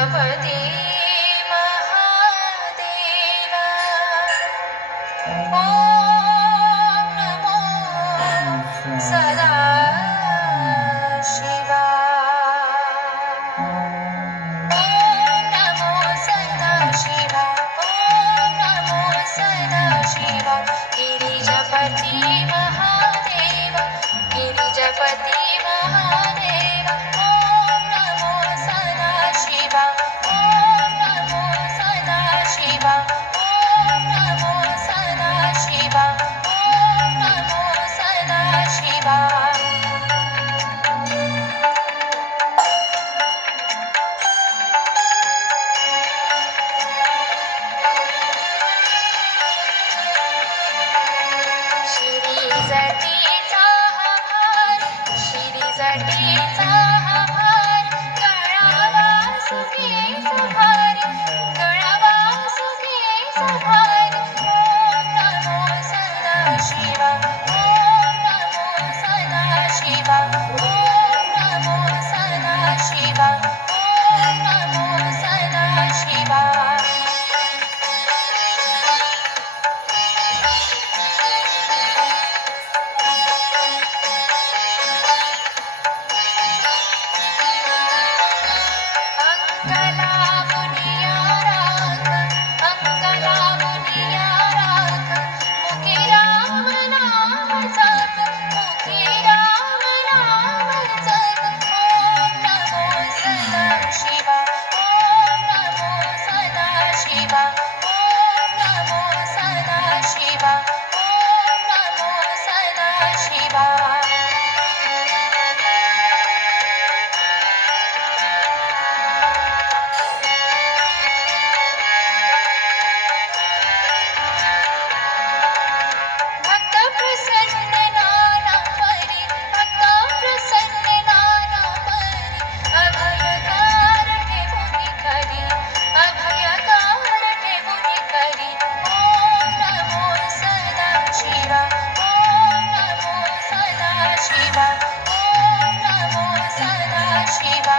गिरिजपती महादेवा ॐ नमो सदा शिवा ॐ नमो सदा शिवा ॐ नमो सदा शिवा गिरिजपती महादेवा गिरिजपती महादेवा ॐ नमो सदा शिवा ॐ नमो सदा शिवा ॐ नमो सदा शिवा ॐ नमो सदा शिवा शिरीजटीचा हा भार शिरीजटीचा हा भार गळावा सुखेचा भार गळावा सुखेचा भार ॐ नमो सदा शिवा ॐ नमो सदा शिवा ॐ नमो सदा शिवा ॐ नमो सदा शिवा अंगलावनिया राग अंगलावनिया राग मुखी राम नाम जप मुखी राम नाम जप ॐ नमो सदा शिवा ॐ नमो सदा शिवा ॐ नमो सदा शिवा ॐ नमो सदा शिवा भक्त प्रसन्न नाना परी भक्त प्रसन्न नाना परी अभयकार ठेवुनी करी अभयकार ठेवुनी करी ॐ नमो सदा शिवा ॐ नमो सदा शिवा ॐ नमो सदा शिवा